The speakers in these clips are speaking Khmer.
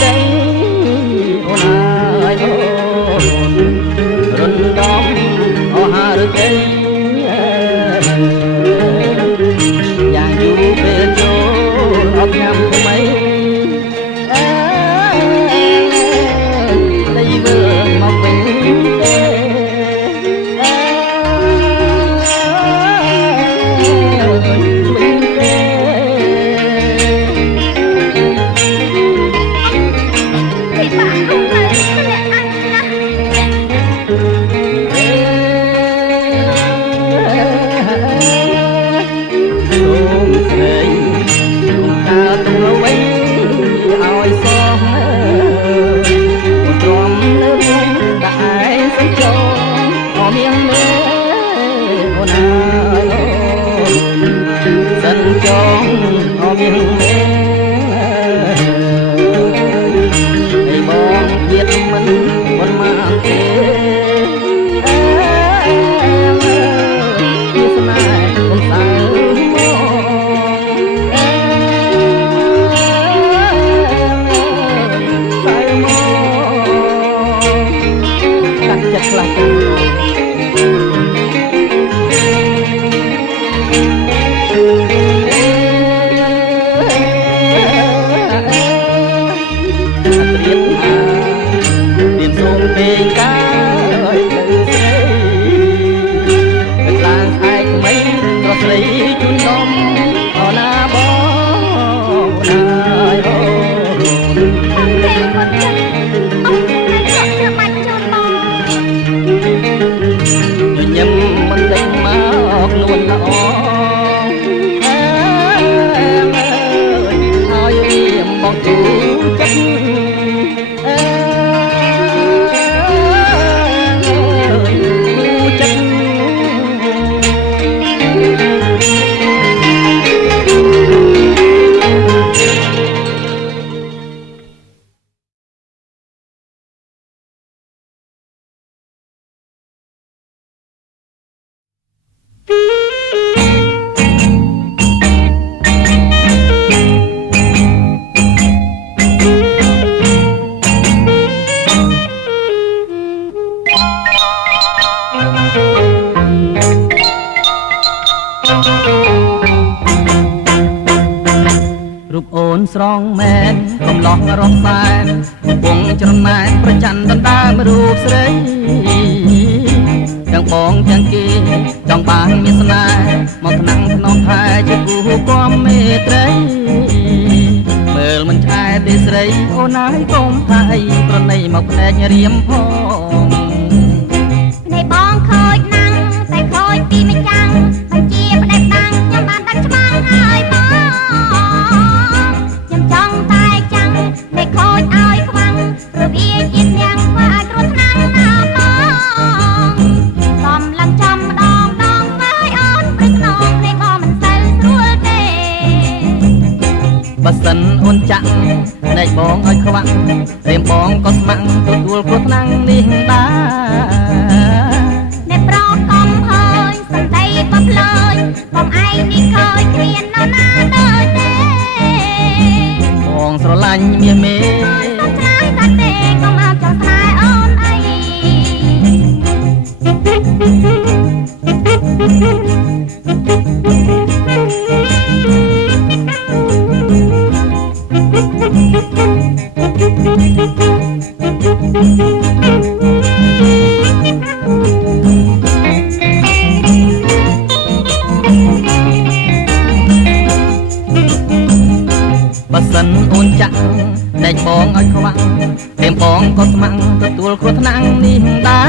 ទេអូនអើយអូនរំដំអស់ហើយឬទេយ៉ាងយូរពេលចូលអត់ញ៉ាំថ្មីតែវិលមកវិញទេរូបអូនស្រងមែនកំឡោះរំសែនកំពុងច្រណែនប្រច័ណ្ឌដណ្ដើមរូបស្រីទាំងបងទាំងគេចង់បានមានស្នេហ៍មកថ្នាំងក្នុងខែជាគូគំមេត្រីមើលមិនឆ្អែតទេស្រីអូនហើយកុំថាអីប្រណីមកភ្នែករៀមផងភ្នែកបងខូចណាំងតែខូចពីម្ចាំងបញ្ជាផ្ដេសដាំងខ្ញុំបានដាច់ច្បាំងហើយបងខ្ញុំចង់តែចាំងតែខូចឲ្យខ្វាំងព្រោះវាជាទាំងធ្វើឲ្យគ្រោះថ្នាក់ណាបងសំឡើងចំម្ដងដងហើយអូនព្រឹកខ្នងភ្នែកបងមិនសូវស្រួលទេបើសិនអូនចាក់ភ្នែកបងឲ្យខ្វាក់រៀមបងក៏ស្ម័គ្រទទួលគ្រោះថ្នាក់នេះដែរអ្នកប្រកំហើយសំដីក៏ភ្លើយបងឯងនេះខូចគ្មាននរណាដូចទេបងស្រឡាញ់មាសមេអូនស្រឡាញ់តែទេកុំមកចង់ស្នេហ៍អូនអីបើសិនអូនចាក់តែបងឲ្យខ្វាក់តែបងក៏ស្ម័គ្រទទួលគ្រោះថ្នាក់នេះដែរ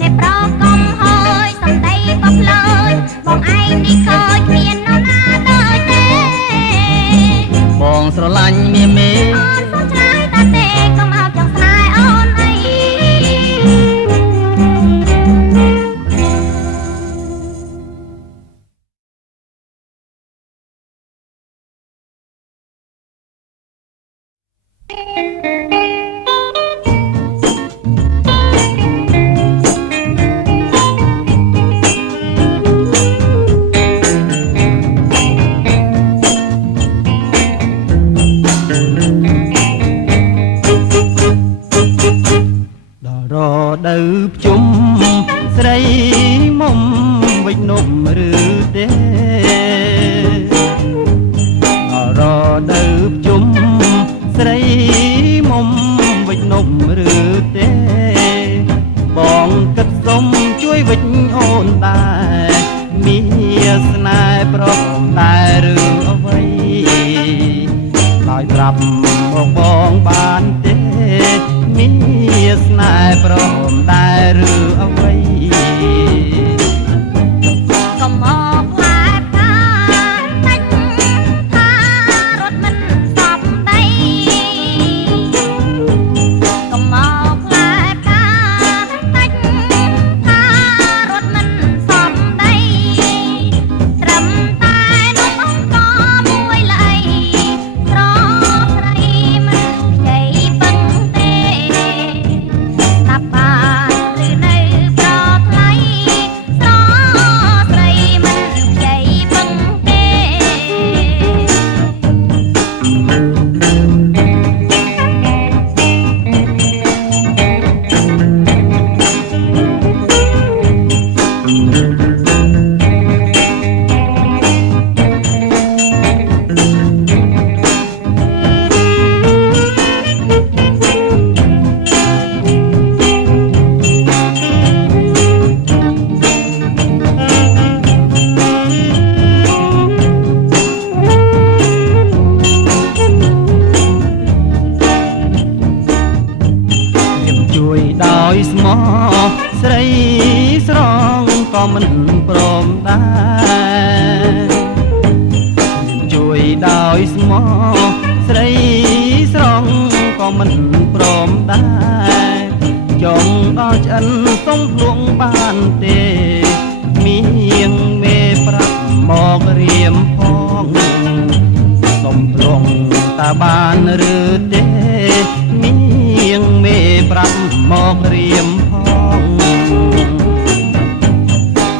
អ្នកប្រកំហើយសំដីក៏ភ្លើយបងឯងនេះខូចគ្មាននរណាដូចទេបងស្រឡាញ់មាសមេអូនសុំឆ្លើយតែទេកុំឲ្យចង់ស្នេហ៍អូនអី ទេរដូវជុំស្រីមុំវិចនំឬទេបងគិតសុំជួយវិចអូនដែរមានស្នេហ៍ប្រមដែរឬអ្វីដោយប្រាប់មកបងបានទេមានស្នេហ៍ប្រមដែរឬអ្វីកុំមកផ្លែផ្កាតិចថារត់មិនសពដីកុំមកផ្លែផ្កាតិចថារត់មិនសពដីត្រឹមតែនំអង្គមួយលៃស្រស្រីមិនខ្ចីពឹងទេតាបានឬនៅប្រថ្លៃស្រស្រីមិនខ្ចីពឹងទេជួយដោយស្មោះស្រីស្រងក៏មិនព្រមដែរជួយដោយស្មោះស្រីស្រងក៏មិនព្រមដែរចង់ដល់ឆ្អិនសុំភ្លួងបានទេមៀងមេប្រាប់មករៀមផងសុំភ្លួងតើបានឬទេមៀងមេប្រាប់មករៀមផង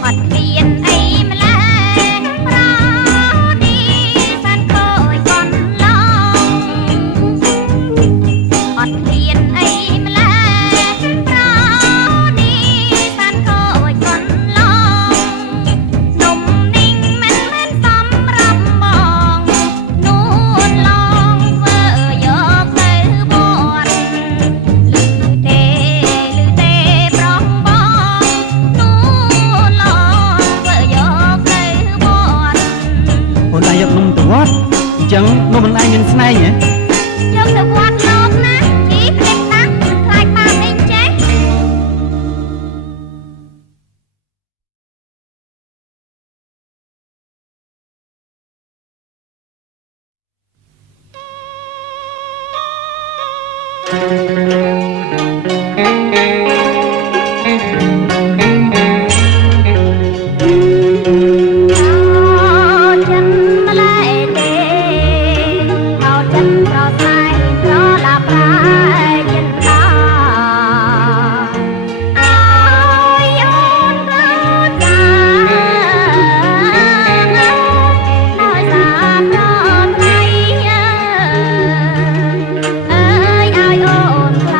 អត់ឃ្លានអីម្ល៉េះប្រនេះសានខូចកន្លងអត់ឃ្លានអីម្ល៉េះប្រនេះសានខូចកន្លងនំនេះមិនមែនសម្រាប់បងនួនឡងធ្វើយកទៅបន់ យកនំទៅវត្តអញ្ចឹងនំមិនឯងមានស្នែងហ៎យកទៅវត្តលោកណានេះភ្លេចណាស់ខ្លាចបានអីចេះ អើយអូនខ្លា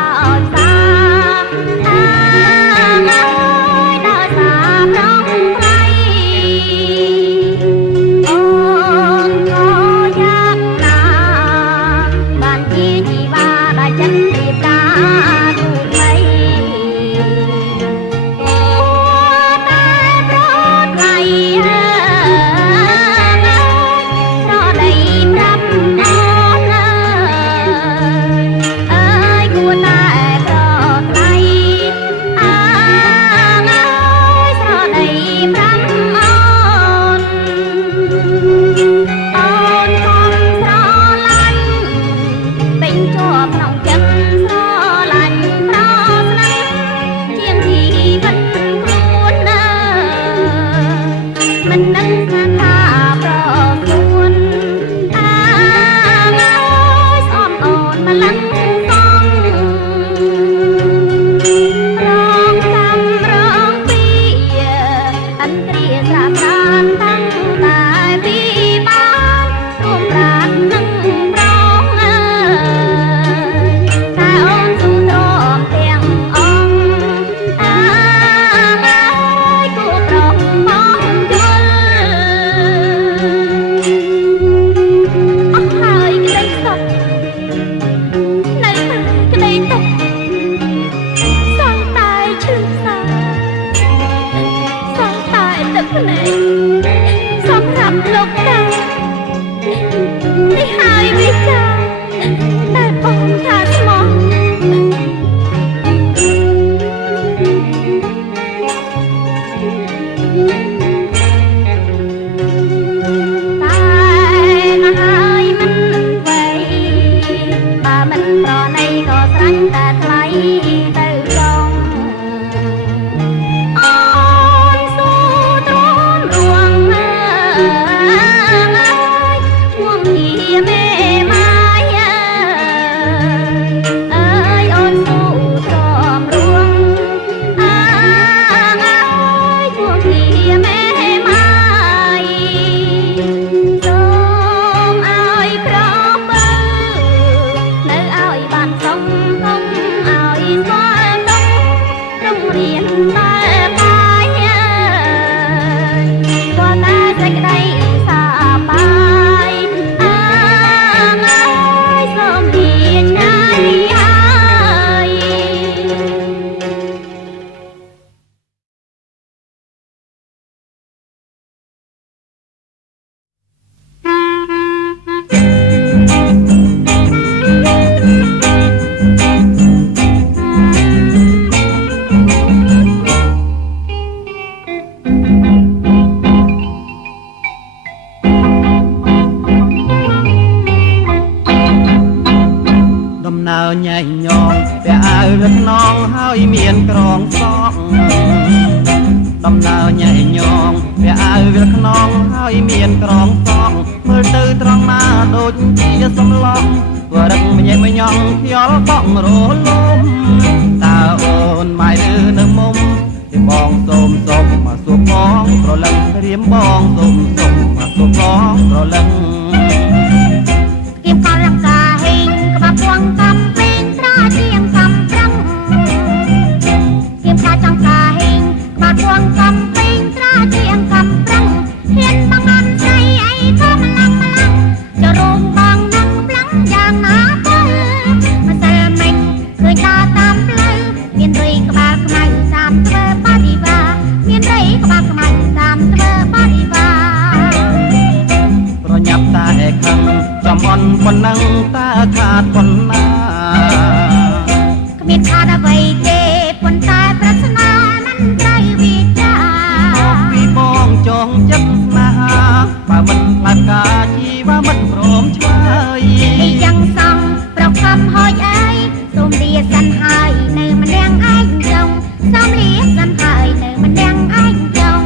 ហើយមានក្រងសក់ដំណើរញ៉ៃញងវាអាវវាខ្នងហើយមានក្រងសក់មើលទៅត្រង់ណាដូចជាសំឡងវរឹកម្ញេម្ញងខ្យល់បក់រលំតើអូនម៉ែឬនៅមុំទីបងសូមមកសួរផងប្រលឹងរៀមបងសូមមកសួរផងប្រលឹងគៀមកលង្កាហេងក្បាប់ួងកំពេងត្រាជាងកំប្រឹងគៀមកាចង្កាហេងក្បាប់ួងកំពេងត្រាជាងកំប្រឹងហ៊ានបងអន់ស្រីអីក៏ម្លាំងចរងបងនឹងប្លង់យ៉ាងណាទៅម្សិលមិញឃើញដើរតាមផ្លូវមានរីក្បាលខ្មៅតាមធ្វើបរិវាមានរីក្បាលខ្មៅតាមធ្វើបរិវាប្រញាប់តែខឹងចំអន់ប៉ុណ្ណឹងតើខាតប៉ុណ្ណាគ្មានខាតអ្វីទេប៉ុន្តែប្រាថ្នាមិនត្រូវវាចាពីបងចងចិត្តស្នេហាបើមិនផ្លាត់ការជីវ៉ាមិនព្រមឆ្លើយយ៉ាងសំប្រខំហូចអើយសូមលាសិនហើយនៅម្នាក់ឯងចង់សូមលាសិនហើយនៅម្នាក់ឯងចង់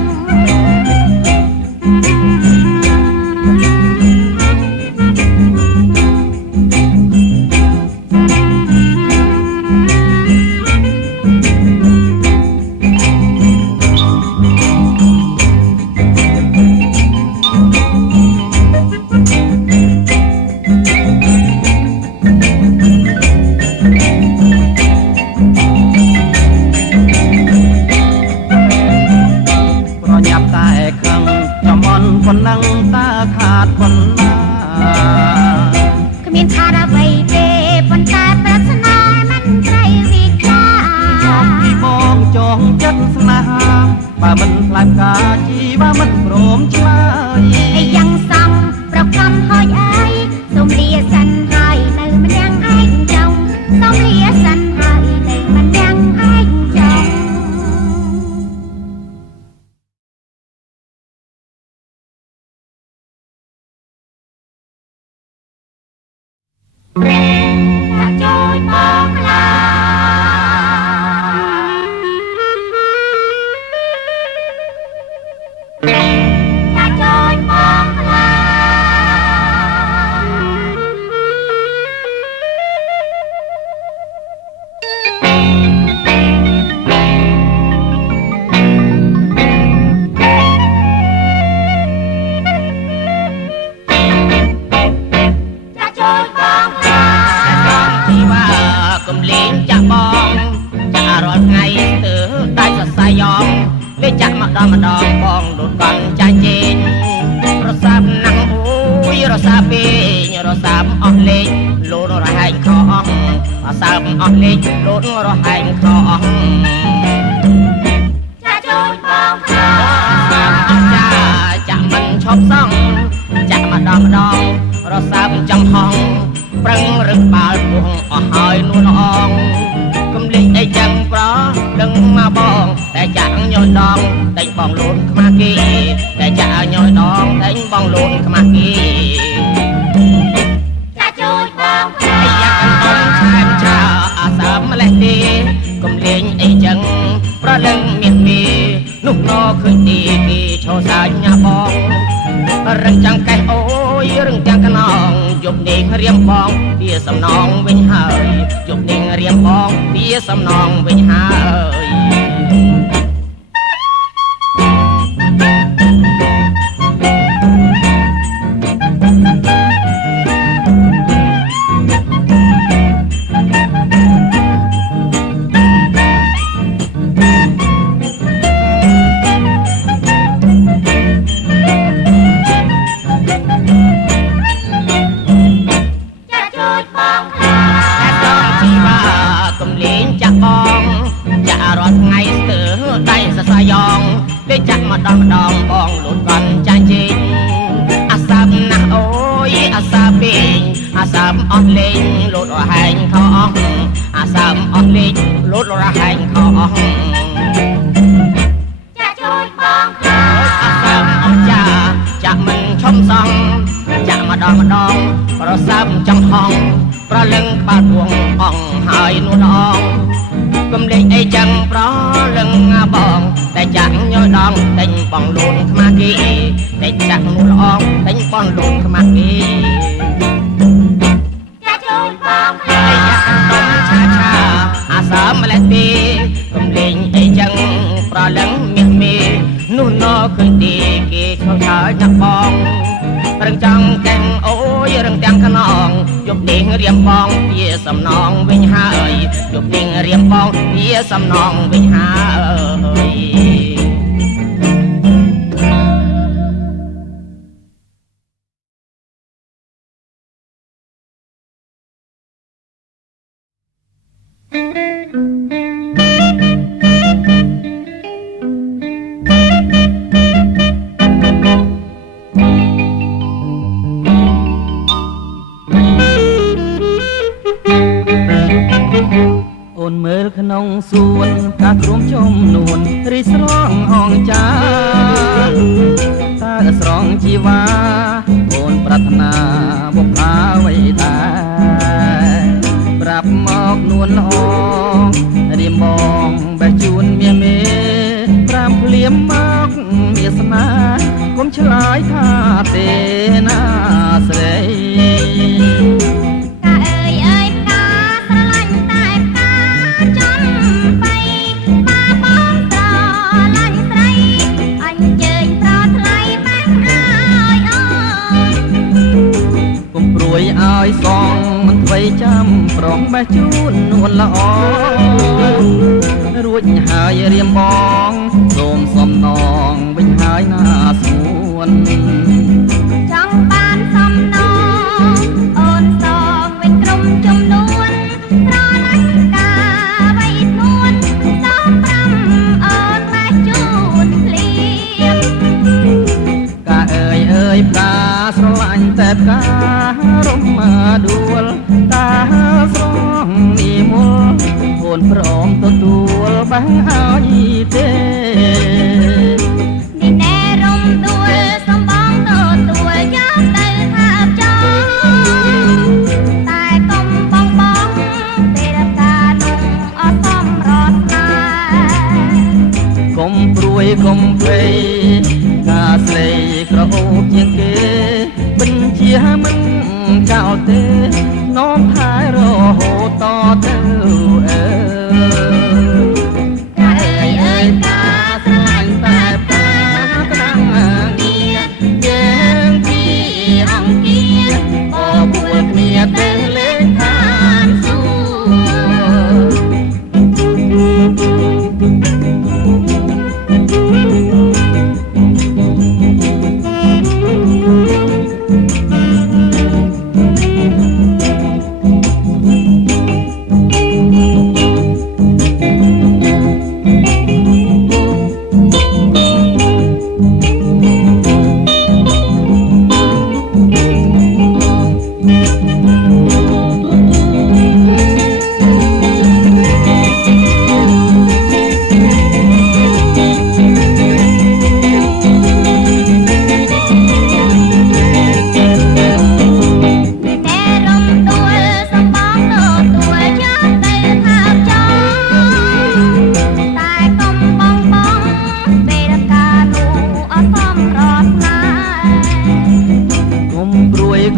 ប៉ុណ្ណឹងតើខាតប៉ុណ្ណាគ្មានខាតអ្វីទេប៉ុន្តែប្រាថ្នាមិនត្រូវវាចាពីបងចងចិត្តស្នេហាបើមិនផ្លាច់ការជីវ៉ាមិនព្រមឆ្លើយយ៉ាងសំប្រខំហូចអើយសូមលាសិនហើយនៅម្នាក់ឯងចង់សូមលាសិនហើយនៅម្នាក់ឯងចង់ចូលមកឡាចាក់ម្ដងបងលូតកាន់ចាញ់ជេងរសាប់ណាំងអូយរសាប់ពេញរសាប់អស់លេខលូតរហែងខអស់រសាប់អស់លេខលូតរហែងខអស់ចាចូលបងខ្លាអស់ចាមិនឈប់សងចាក់ម្ដងរសាប់ចំហងប្រឹងរឹងបាល់ពុះអស់ហើយនួនអងកំលេងអីចឹងប្រដឹងមកបងតែចាក់ញយដងតែងបងលូនខ្មាស់គេតែចាក់ញយដងតែងបងលូនខ្មាស់គេចាជួយបងអាយ៉ាកណ្ដុំឆែមឆាអាសាម្លេះទេកំលេងអីចឹងប្រដឹងមានមីនោះណឃើញទីគេឈោសាច់ញ៉ាបងរឹងចាំងកេះអូយរឹងទាំងកណងយប់នេះរៀមបងវាសំណងវិញហើយយប់នេះរៀមបងវាសំណងវិញហើយលេចាក់ម្ដងបងលូតកាន់ចាញ់ជេងអាសាប់ណាស់អូយអាសាប់ពេញអាសាប់អស់លេងលូតរហែងខអស់អាសាប់អស់លេងលូតរហែងខអស់ចាជួយបងខ្លាអាសាប់អស់ចាមិនឈំសងចាក់ម្ដងប្រសាប់ចំហងប្រលឹងក្បាលពួងអងហើយនួនអង គុំលេងអីចឹងប្រលឹងបងតែចាក់ញយដងដេញបងលូនខ្មាស់គេតែចាក់នោះល្អងដេញបងលូនខ្មាស់គេចាជូនបងខ្លា យ៉ាដុំឆាឆាអាសើម្លេះទេគុំលេងអីចឹងប្រលឹងមាសមេនោះណឃើញទេគេខំឆើចាក់បងរឹងចង់កែងអូយរឹងទាំងខ្នងយប់នេះរៀមបងវាសំណងវិញហើយយប់នេះរៀមបងវាសំណងវិញហើយអូនមើលក្នុងសួនថាក្រុមចំនួនរីស្រងអងចាតើស្រងជីវ៉ាអូនប្រាថ្នាបុប្ផាអ្វីដែរប្រាប់មកនួនល្អរៀមបងបេះជូនមាមេប្រាំភ្លៀមមកវាសនាគុំឆ្លើយថាទេណាស្រីកាអើយអើយផ្កាស្រឡាញ់តែផ្កាចំបីបាបងស្រឡាញ់ស្រីអញ្ជើញប្រថ្លៃម៉ាក់អើយអូន គុំព្រួយឲ្យសងមិនអ្វីចាំប្រងបេះជូននួនល្អរួចហើយរៀមបងសូមសំណងវិញហើយណាសួនចង់បានសំណងអូនសងវិញក្រុមចំនួនស្រឡាញ់កាវៃធ្នួនសំប្រាំអូនមកជូនភ្លៀង កាអើយអើយផ្កាស្រឡាញ់តែផ្ការំមកដួលតាស្រងនេះមុលអូនព្រមទទួលបាំងឲ្យទេ នេះណែរំដួលសំបងទទួលយកទៅថាបចងតែកុំបងបងពេលការនោះអត់សមរត់ស្នេហ៍ កុំព្រួយកុំភ័យកាស្រីក្រអូបជាងគេបិញជាមិនចោលទេនោមថែរហូតតទៅអើកាអើយអើយកាស្រឡាញ់តែផ្កាក្តាំងងារយើងពីអង្គាបបួលគ្នាទៅលេងឋានសួ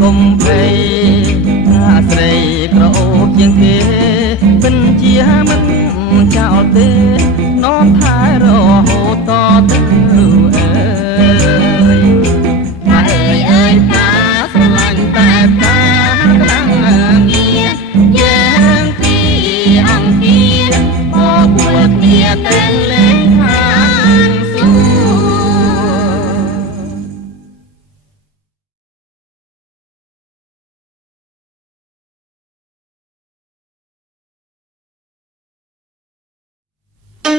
កុំភ័យថាស្រីក្រអូបជាងគេបិញជាមិនចោលទេនោមថែរហូតតទៅអើយកាអើយអើយកាស្រឡាញ់តែផ្កាក្តាំងងារយើងពីអង្គាបបួលគ្នាទៅលេងឋានសួគ៌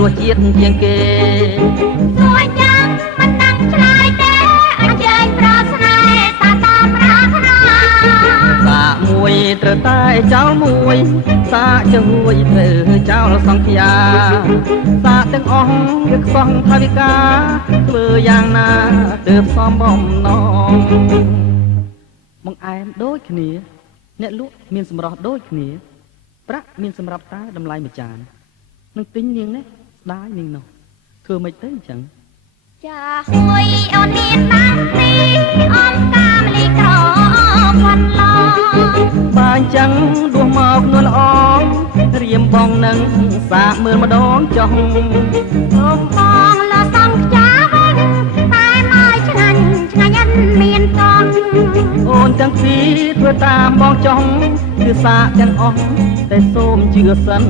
រសជាតិជាងគេ សួរយ៉ាងមិនដឹងឆ្លើយទេអញ្ជើញប្រស្នេហ៍សាតាមប្រាថ្នា សាកមួយត្រូវតែចោលមួយសាកជួយត្រូវចោលសង្ឃាសាកទាំងអស់វាខ្សោះថាវិការធ្វើយ៉ាងណាទើបសមបំណងបង្អែមដូចគ្នាអ្នកលក់មានសម្រស់ដូចគ្នាប្រាក់មានសម្រាប់តែតម្លៃមួយចាននឹងទិញនាងនេះស្ដាយនាងនោះធ្វើមិនទៅអញ្ចឹង ចាហួយអូនមានតាំងនេះអូនកាមលីក្រគាត់ឡង បើអញ្ចឹងដួសមកនួនល្អរៀមបងនឹងសាកមើលម្ដងចុះ សូមបងលសងខ្ចាវិញតែមកឆ្ងាញ់ឆ្ងាញ់អិនមានតន់ អូនទាំងពីរធ្វើតាមបងចង់គឺសាកទាំងអស់តែសូមជឿសិន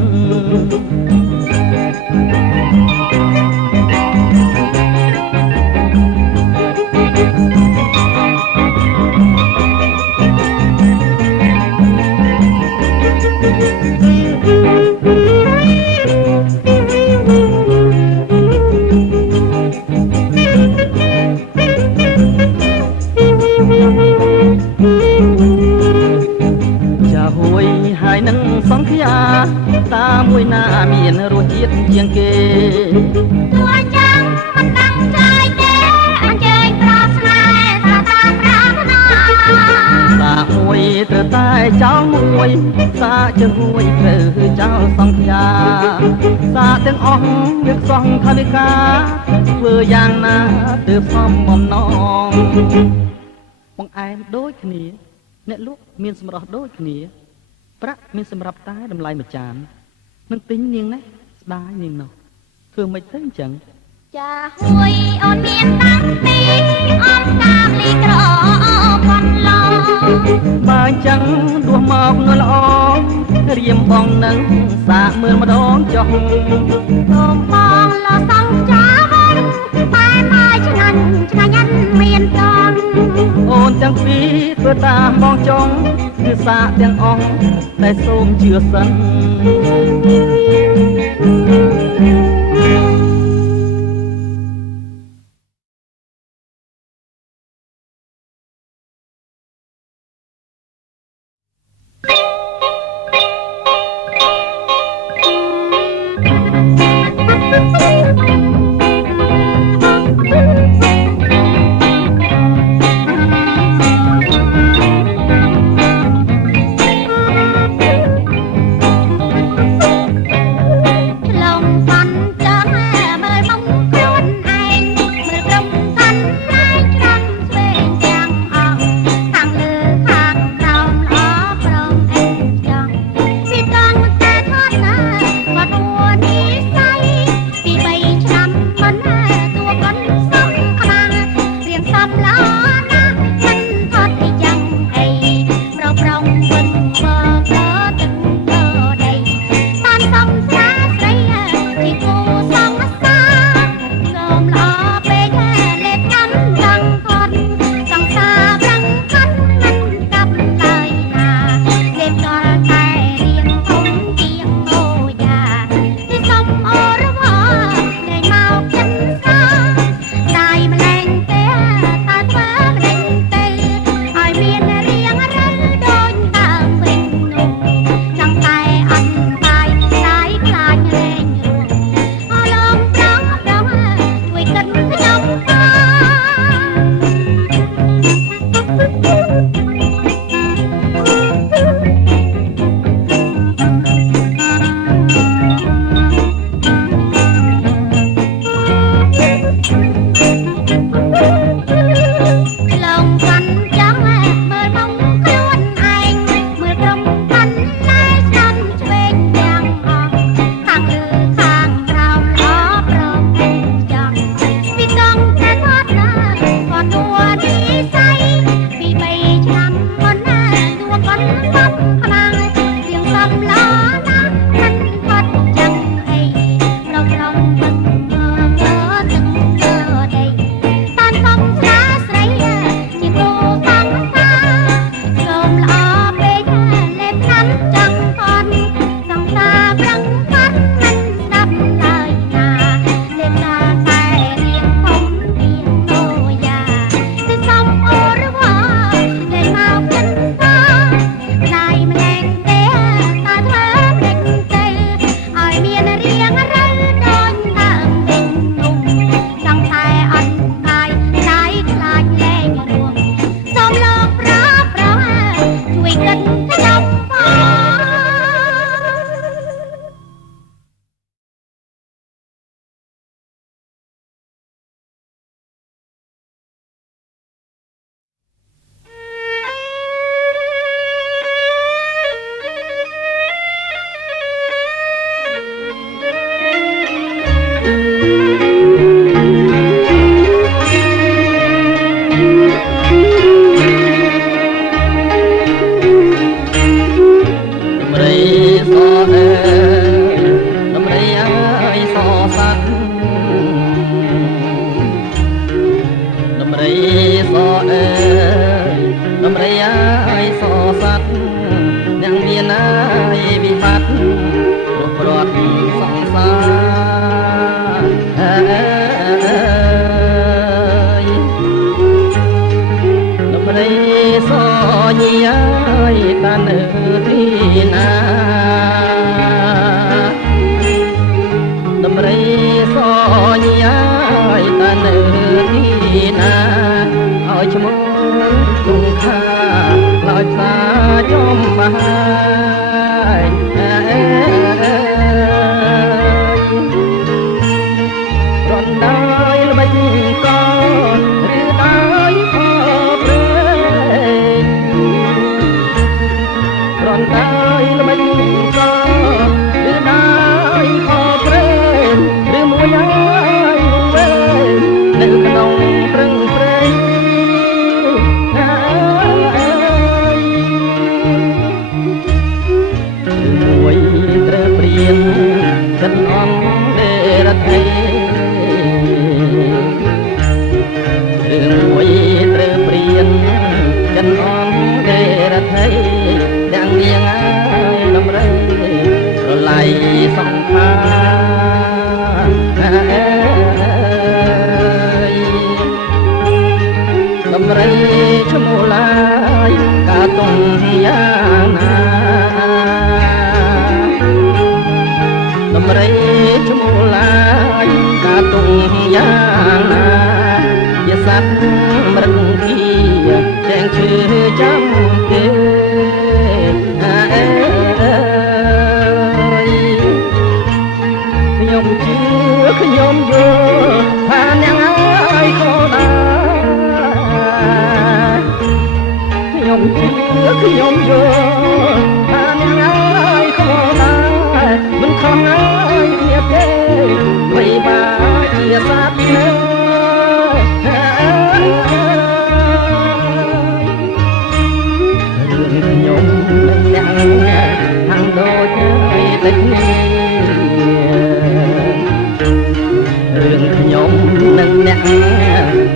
ចាហួយហើយនឹងសង្ឃាតាមួយណាមានរសជាតិជាងគេ សួរយ៉ាងមិនដឹងឆ្លើយទេអញ្ជើញប្រស្នេហ៍សាតាមប្រាថ្នា សាកមួយត្រូវតែចោលមួយសាកជួយត្រូវចោលសង្ឃាសាកទាំងអស់វាខ្សោះថាវិការធ្វើយ៉ាងណាទើបសមបំណងបង្អែមដូចគ្នាអ្នកលក់មានសម្រស់ដូចគ្នាប្រាក់មានសម្រាប់តែតម្លៃមួយចាននឹងទិញនាងនេះស្ដាយនាងនោះធ្វើមិនទៅអញ្ចឹង ចាហួយអូនមានតាំងនេះអូនកាមលីក្រគាត់ឡង បើអញ្ចឹងដួសមកនួនល្អរៀមបងនឹងសាកមើលម្ដងចុះ សូមបងលសងខ្ចាវិញតែមកឆ្ងាញ់ឆ្ងាញ់អិនមានតន់ អូនទាំងពីរធ្វើតាមបងចង់គឺសាកទាំងអស់តែសូមជឿសិន ឆ្លងផាន់ រីសញីហើយតានៅទីណាដំរីសញីហើយតានៅទីណាឲ្យឈ្មោះទុំខាឡើយផ្សាចំបាយរំដាយល្បិចកឬដាយអព្រែរំដាយល្បិចកឬដាយអព្រែឬមួយហើយវែងនៅក្នុងព្រឹងព្រៃមួយត្រូវព្រៀងចិនអង្គទេរថីរឿងមួយត្រូវព្រៀងចិនអង្គទេរថីទាំងនាងហើយដំរីប្រឡ័យសង្ខាដំរីឈ្មោះឡាយកាតុងយ៉ាងណាដំរីឈ្មោះឡាយកាតុងយ៉ាងណាជាសត្វមរឹងគីចែងឈើចាំគេខ្ញុំជឿខ្ញុំយល់ថាអ្នកហើយក៏ដែរខ្ញុំជឿខ្ញុំយល់ថាអ្នកហើយក៏ដែរមិនខំហើយគ្នាទេអ្វីបាជាសត្វនេះរឿងខ្ញុំនឹងអ្នកហាងដូចឲ្យតែគ្នារឿងខ្ញុំនឹងអ្នក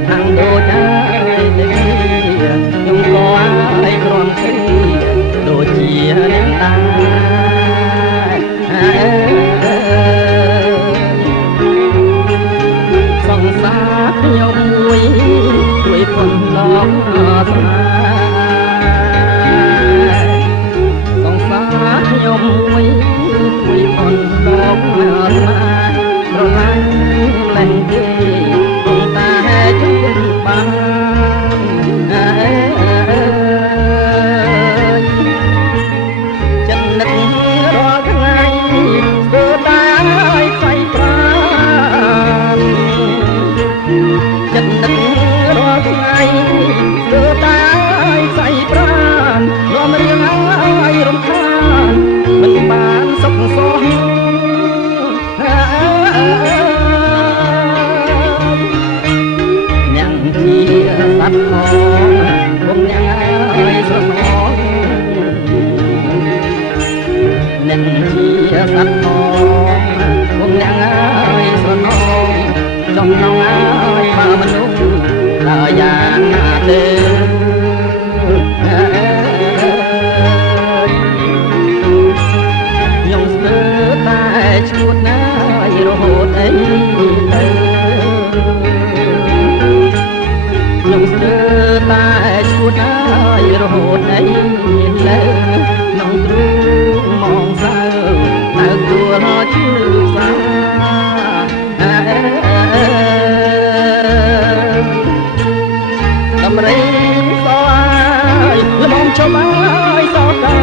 ហាងដូចឲ្យតែគ្នាខ្ញុំក៏ឲ្យគ្រាន់គ្រីដូចជាអ្នកដែរសង្សារខ្ញុំមួយជួយពន្លងស្នេហ៍សង្សារខ្ញុំមួយជួយពន្លងស្នេហ៍ស្រឡាញ់លែងគេគង់តែជួយបានចិត្តនឹករាល់ថ្ងៃធ្វើតែឲ្យខ្សែប្រាណចិត្តនឹករាល់ថ្ងៃធ្វើតែឲ្យខ្សែប្រាណរំរៀងឲ្យរំខានមិនបានសុខសោះអ្នកជាសត្វផងគុំអ្នកឲ្យស្រណងអ្នកជាសត្វផងគុំអ្នកឲ្យស្រណងចំណងឲ្យបើមនុស្សឡើយយ៉ាងណាទេខ្ញុំស្ទើរតែឈួតណាស់រហូតអីទៅខ្ញុំស្ទើរតែឈួតណាស់រហូតអីលើក្នុងទ្រូងមងសៅនៅទួលជឿសាដំរីសឲ្យល្មមចុំឲ្យសោកា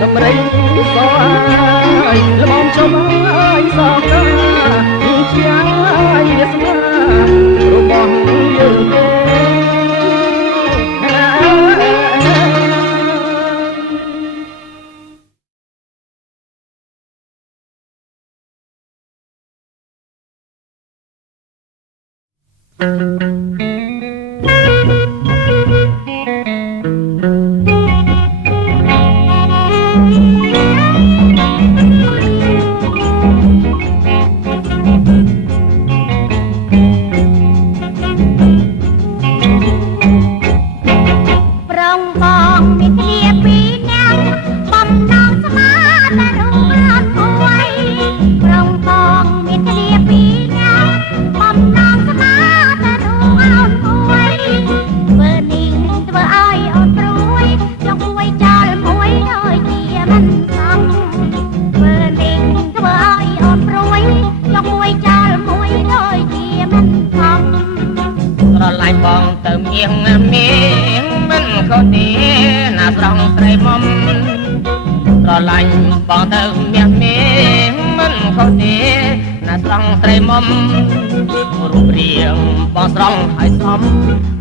ដំរីសឲ្យល្មមចុំឲ្យសោកាជាឲ្យវាស្មារបស់យើងទេ ឡាញ់បងទៅមៀងមៀងមិនខុសទេណាស្រងស្រីមុំស្រឡាញ់បងទៅមៀងមៀងមិនខុសទេណាស្រងស្រីមុំរូបរាងបងស្រងហើយសម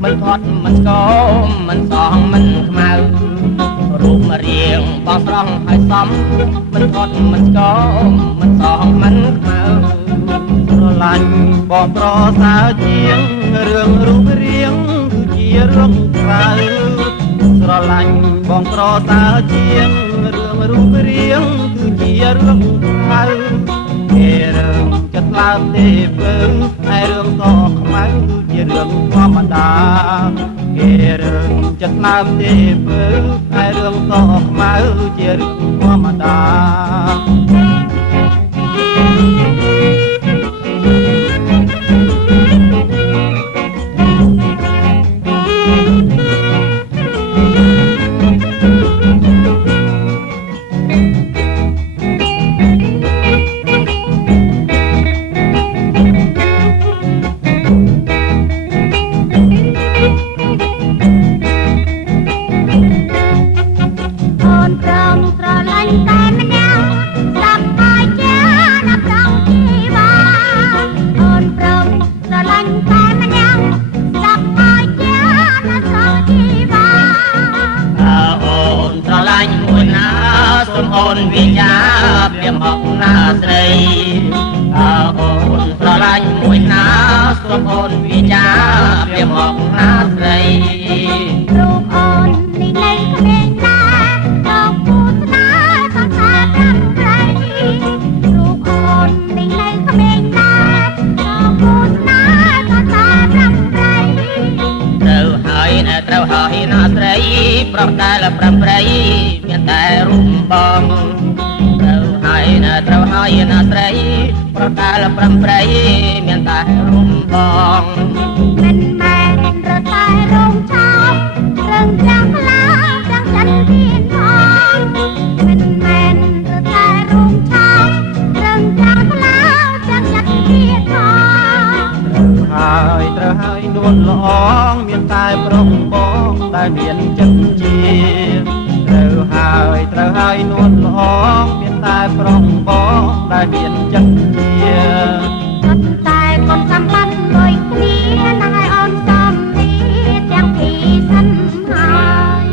មិនធាត់មិនស្គមមិនសងមិនខ្មៅរូបរាងបងស្រងហើយសមមិនធាត់មិនស្គមមិនសងមិនខ្មៅស្រឡាញ់បងប្រសើរជាងរឿងរូបរាងគឺជារឿងក្រៅស្រឡាញ់បងប្រសើរជាងរឿងរូបរាងគឺជារឿងក្រៅគេរឿងចិត្តឡើងទេពើហើយរឿងសខ្មៅគឺជារឿងធម្មតាគេរឿងចិត្តឡើងទេពើហើយរឿងសខ្មៅជារឿងធម្មតា អូនវិញ្ញាព្រាមអកណាស្រីអូនស្រឡាញ់មួយណាសូមអូនវិញ្ញាព្រាមអកណាស្រីរូបអូននេះលែងក្មេងណាដល់ពូស្នាសង្ខារប្រាំប្រៃរូបអូននេះលែងក្មេងណាដល់ពូស្នាសង្ខារប្រាំប្រៃត្រូវហើយណាស្រីប្រុសដែលប្រាំប្រៃមានតែរូបបងត្រូវហើយណាស្រីប្រកាលប្រាំប្រៃមានតែរូបបងមិនមែនរត់តែរងឆោមរឹងចាំខ្លាចាំចិនទៀតផងមិនមែនរត់តែរងឆោមរឹងចាំខ្លាចាំចិនទៀតផងត្រូវហើយនួនល្អងមានតែប្រុសបងដែលមានចិត្តជាត្រូវហើយនួនល្អងមានតែប្រុសបងដែលមានចិត្តជាតែកូនសំបានដូចគ្នានឹងឲ្យអូនសំនេះទាំងពីរសិនហើយ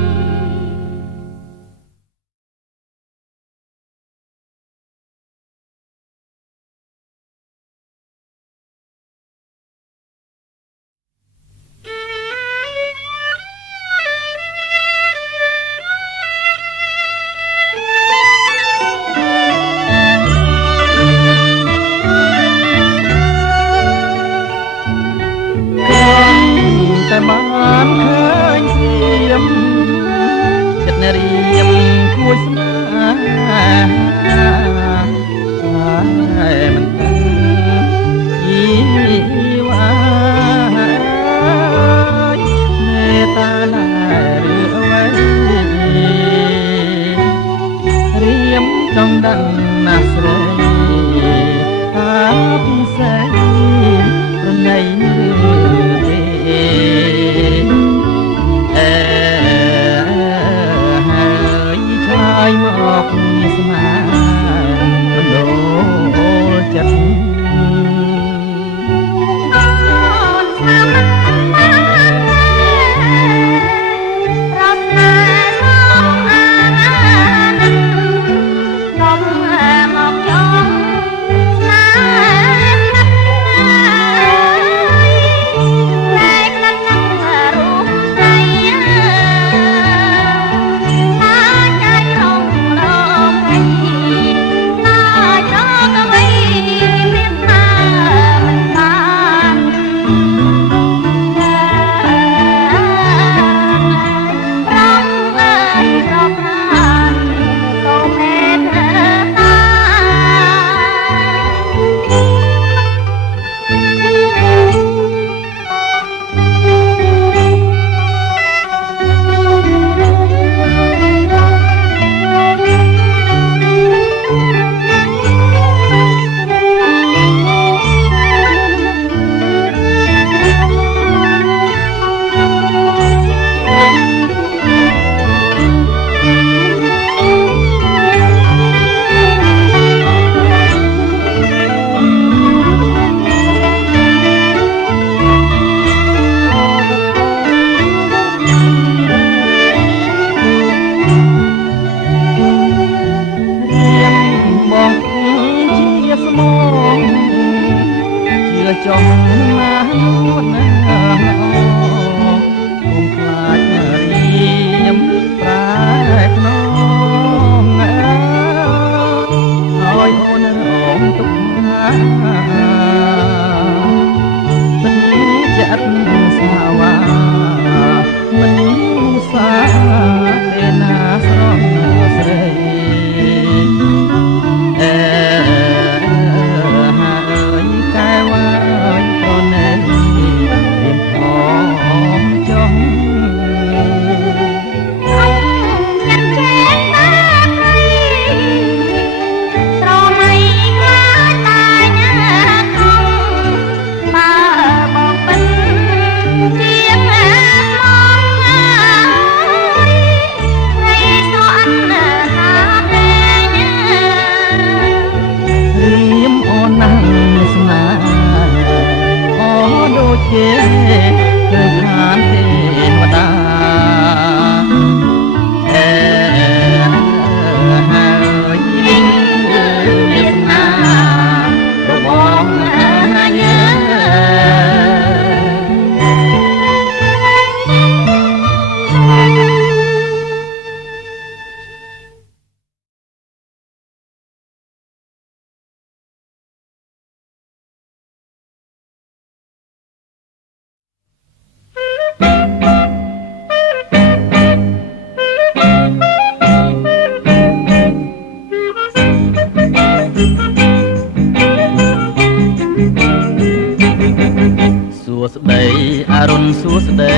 ស្ដី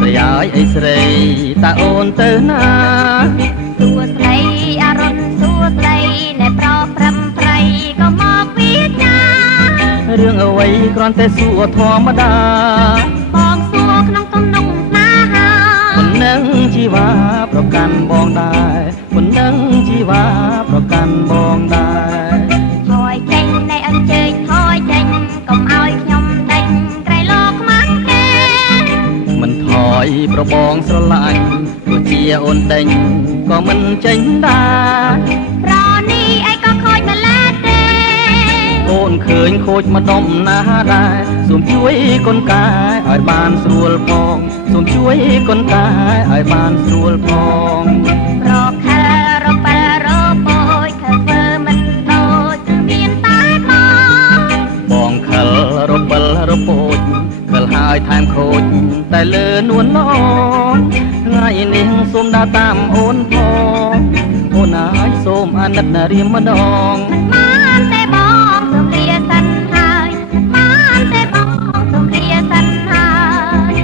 ប្រយាយអីស្រីតើអូនទៅណា សួស្ដីអរុណសួស្ដីអ្នកប្រព្រឹមប្រៃក៏មកពីណា រឿងអ្វីគ្រាន់តែសួរធម្មតា បងសួរក្នុងទំនងស្នេហា មិននឹងជីវ៉ាប្រកាន់បងដែរមិននឹងជីវ៉ាប្រកាន់បងដែរ ថយចេញនៃអញ្ជើញថយចេញកុំឲ្យខ្ញុំដេញក្រៃលោកខ្មាំងគេ មិនថយប្របងស្រឡាញ់ទោះជាអូនដេញក៏មិនចេញដែរ ប្រនេះអីក៏ខូចម្លែកទេ អូនឃើញខូចម្ដុំណាដែរសូមជួយកូនកែឲ្យបានស្រួលផងសូមជួយកូនកែឲ្យបានស្រួលផង រកខែរបែរបយខែធ្វើមិនដូចគឺមានតែមក បងខលរពិលរពោចខលហើយថែមខូចតែលើនួនឡងថ្ងៃនេះសូមដើរតាមអូនផងអូនអាចសូមអាណិតរៀមម្ដង បានតែបងសូមលាសិនហើយបានតែបងសូមលាសិនហើយ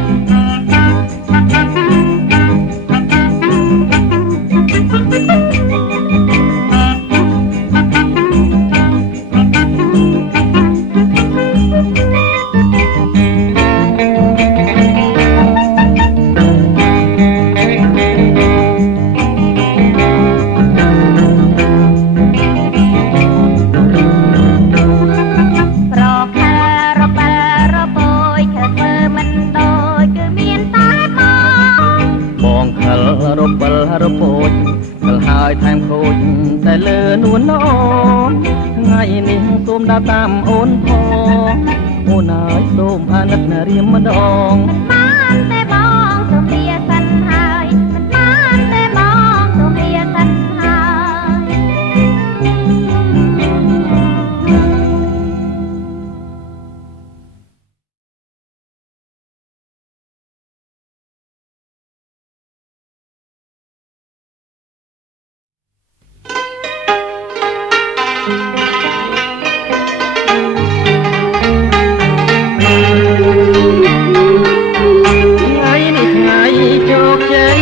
ប្រខែរបែរបយខែធ្វើមិនដូចគឺមានតែមក បងខលរពិលរពោចខលហើយថែមខូចតែលើនួនឡងថ្ងៃនេះសូមដើរតាមអូនផងអូនអាចសូមអាណិតរៀមម្ដង បានតែបងសូមលាសិនហើយមិនបានតែបងសូមលាសិនហើយ ថ្ងៃនេះថ្ងៃជោគជ័យ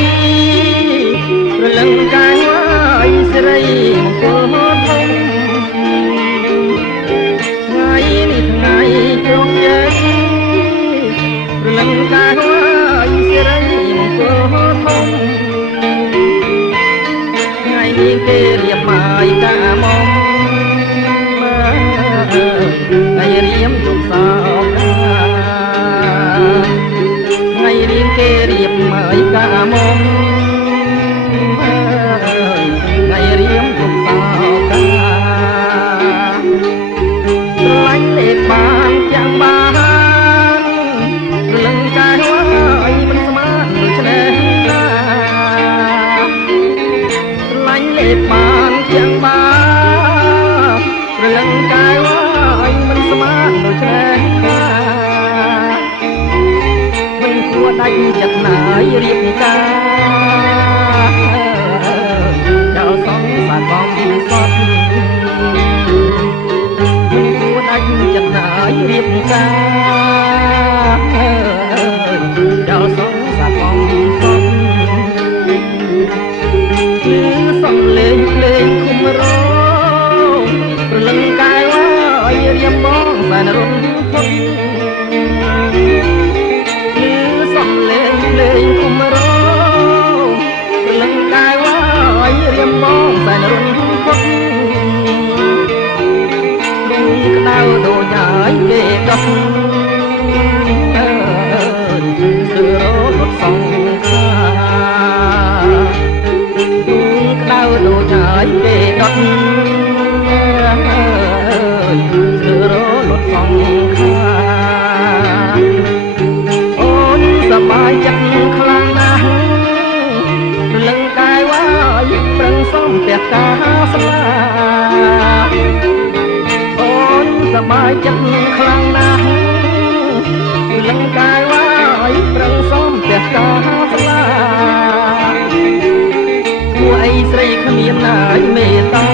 ព្រលឹងកាយវាយស្រីមង្គលធំថ្ងៃនេះថ្ងៃជោគជ័យព្រលឹងកាយវាយស្រីមង្គលធំថ្ងៃនេះគេរៀបបាយតាមកថ្ងៃរៀមជុំសោកា ថ្ងៃរៀងគេរៀបមកកាមុំថ្ងៃរៀងជុំសោកាស្រឡាញ់លេបបានចាំបានព្រលឹងកាយហើយមិនស្មានឆ្នេរណាស្រឡាញ់លេបបានចាំបានព្រលឹងកាយហើយមិនស្មានឆ្នេរណា គួរដាច់ចិត្តណាយរៀបការចោលសងសាកំសត់គួរដាច់ចិត្តណាយរៀបការចោលសងសាកំសត់គឺសំលេងភ្លេងគុំរងព្រលឹងកាយវាយរៀបបងសែនរុនផុត សំលេងភ្លេងគុំរងព្រលឹងកាយវាយរៀមបងសែនរុនផុតដួងក្តៅដូចហើយគេដុតសឺរលត់សងខាដួងក្តៅដូចហើយគេដុតសឺរលត់សងខា សប្បាយចិត្តខ្លាំងណាស់ព្រលឹងកាយវាយប្រឹងសំផ្ទះការស្លាអូនសប្បាយចិត្តខ្លាំងណាស់ព្រលឹងកាយវាយប្រឹងសំផ្ទះការស្លាពួកអីស្រីគ្មានណាយមេត្តា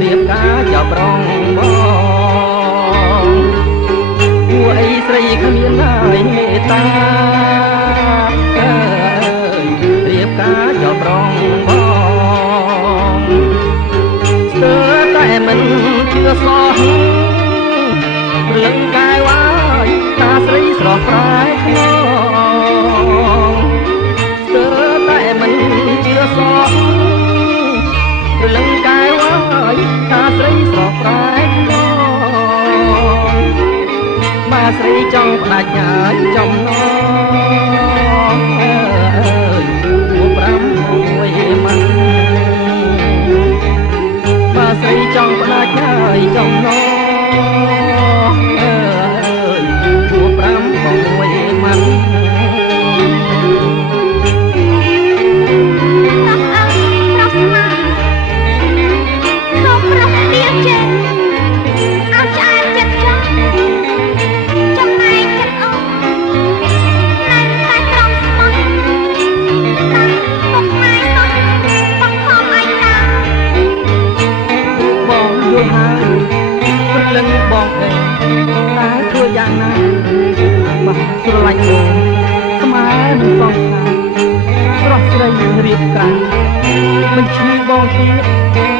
រៀបការចោលប្រងបង ពួកអីស្រី ស្រីចង់ផ្ដាច់ហើយចំណងអើយួ5មួយមិនបើស្រីចង់ផ្ដាច់ហើយចំណងអើយួ5មួយមិន ព្រលឹងបងអើយតើធ្វើយ៉ាងណាបាក់ស្រឡាញ់បងស្មើនឹងសងខាស្រស់ស្រីរៀបការមិនឈ្មោះបងទៀត